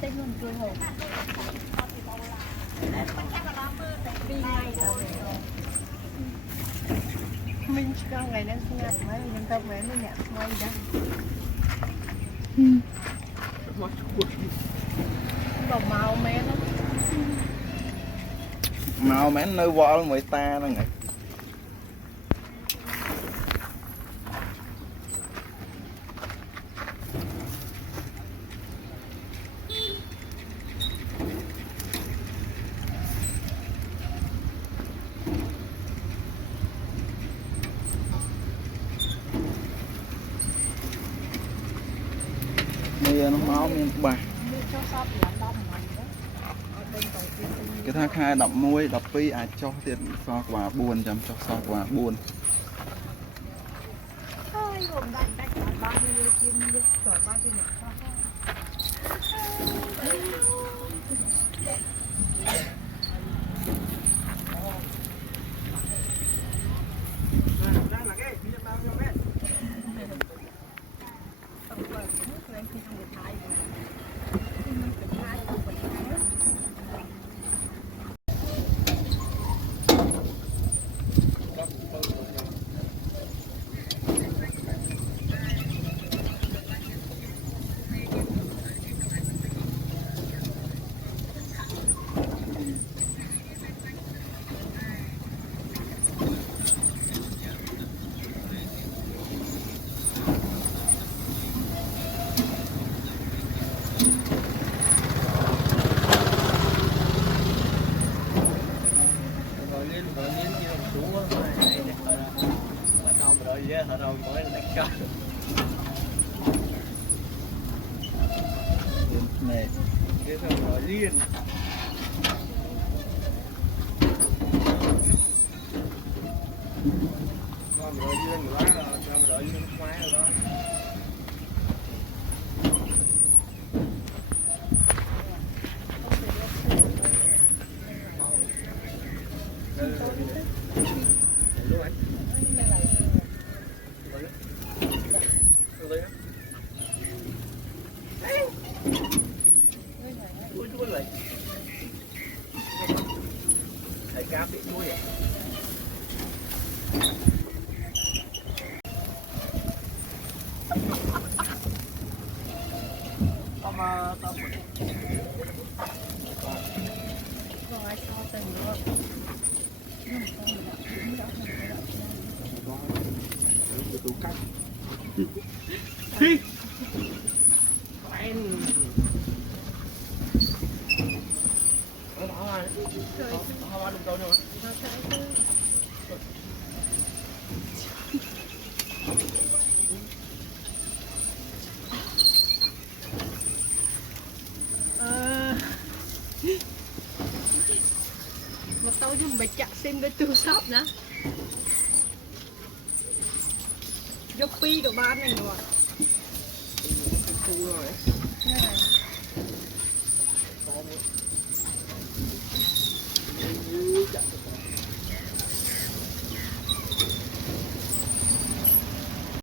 tên luôn cười hồn mình cho ngày đang sinh nhật mấy nhưng tao về nó nhặt quay ra vào màu mẹ nó màu mén nơi vợ người ta đó nghe bây nó máu miếng bà cái thang khai đập môi đập pi cho tiền so quả buồn chấm cho so quả buồn này cái thằng nói riêng con rồi riêng quá rồi con rồi riêng khoái rồi đó thầy cá bị đuôi à? Tao mà tao rồi cho từng luôn. Tủ cắt. Hi. Em hoa đừng câu nữa một tao dùng bạch chặt xin với tu shop nữa giúp pi của ba này rồi Hãy subscribe cho kênh Ghiền Mì Gõ để không bỏ lỡ những video hấp dẫn.